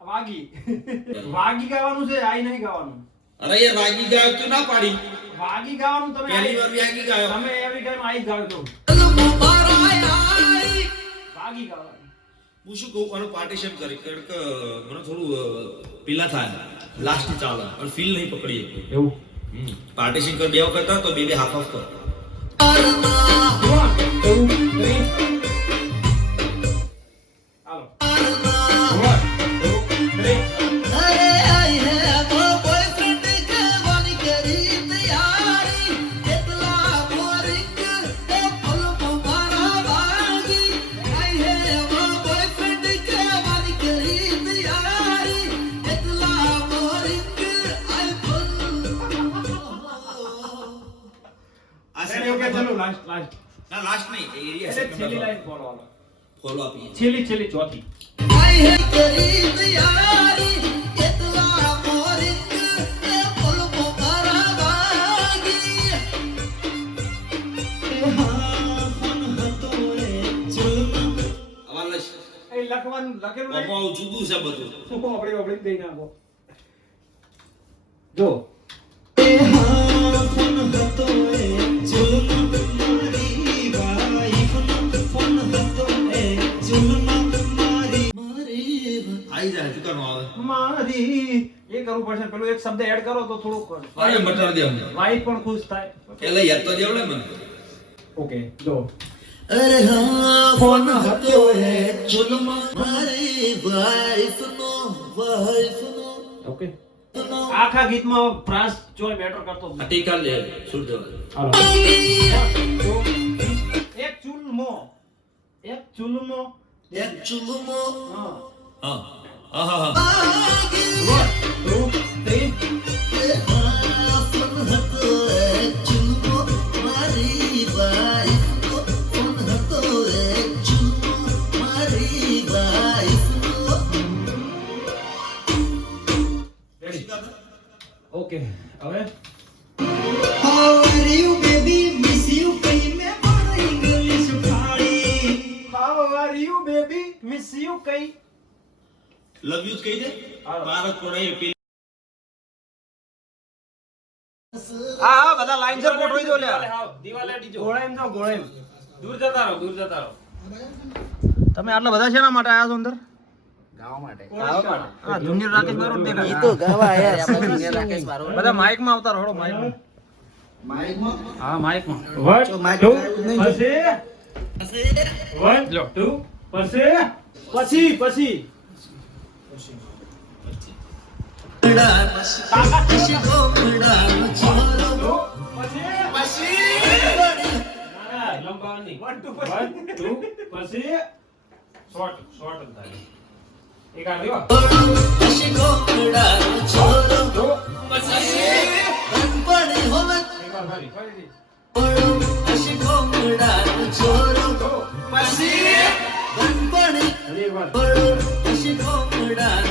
વાગી. વાગી ગાવાનું છે આઈ નહીં ગાવાનું. અરે યાર વાગી ગાયો તું ના પાડી. વાગી ગાવાનું તમે પહેલી વાર વાગી ગાયો. તમે એવરી ટાઈમ આઈ વાગી ગાવાનું. હું શું કહું આનું પાર્ટીશન કરી કારણ કે મને થોડું પીલા થાય લાસ્ટ ચાલે. અને ફીલ નહીં પકડી. એવું. પાર્ટીશન કર બે વખત તો બે બે હાફ હાફ કર. લાસ્ટ લાસ્ટ ના લાસ્ટ નહીં એ એરિયા એટલે છેલ્લી લાઈન ફોલો છેલ્લી છેલ્લી ચોથી. એ લખવાનું લખેલું જુદું છે બધું. શું આપણે આપણે દઈ નાખો. જો આઈ જાય ચુકાનો આવે? મારી એ કરવું પડશે. પેલું એક શબ્દ એડ કરો તો થોડુંક અરે મટર દે અમને. વાઈફ પણ ખુશ થાય. એટલે યાદ તો દેવડે મને. ઓકે જો. અરે હા ફોન હતો હે ચુલમાં મારી વાઈફ નો વાઈફ નો ઓકે આખા ગીતમાં ફ્રાન્સ જોય મેટર કરતો જ ટીકા લે છોડ દેવા હાલો. એક ચુલમો. એક ચુલમો. એક ચુલમો. હા. હા. Okay, હવે How are you baby miss you કઈ મે મારા ઇંગ્લિશ ફાડી How are you baby? Miss you કઈ? લવ યુ કહી દે હાલો. ભારત કોણે પેલી હા હા બધા લાઈન સર ગોઠવી દો લ્યા દિવાલે ડીજો. ગોળેમ તો ગોળેમ દૂર જતા રહો દૂર જતા રહો. તમે આટલા બધા શેના માટે આવ્યા છો અંદર? ગાવા માટે. હા જુનિયર રાકેશ બારોટ દેખાય. ઈ તો ગાવા આયા આપણે જુનિયર રાકેશ બારોટ. બધા માઈકમાં આવતા રહો માઈકમાં માઈકમાં હા માઈકમાં વન ટુ પછી? વન ટુ પછી? પછી પછી. પછી? શોર્ટ શોર્ટ થાય એક આ રહ્યો પછી? വിടാൻ